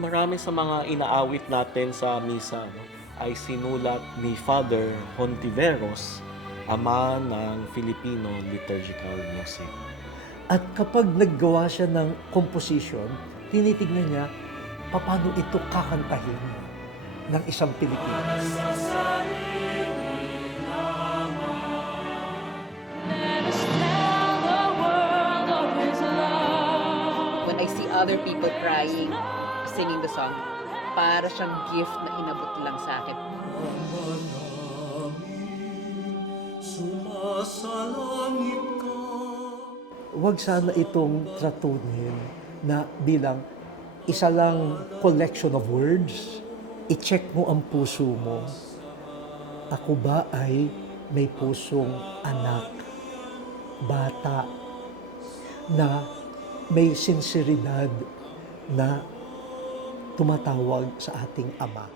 marami sa mga inaawit natin sa misa no, ay sinulat ni Father Hontiveros, ama ng Filipino liturgical music. At kapag naggawa siya ng composition, tinitignan niya paano ito kakantahin ng isang Pilipinas. When I see other people crying, singing the song, para siyang gift na inabot lang sa akin. Huwag sana itong tratunin na bilang isa lang collection of words. I-check mo ang puso mo. Ako ba ay may pusong anak, bata, na may sinseridad na tumatawag sa ating Ama.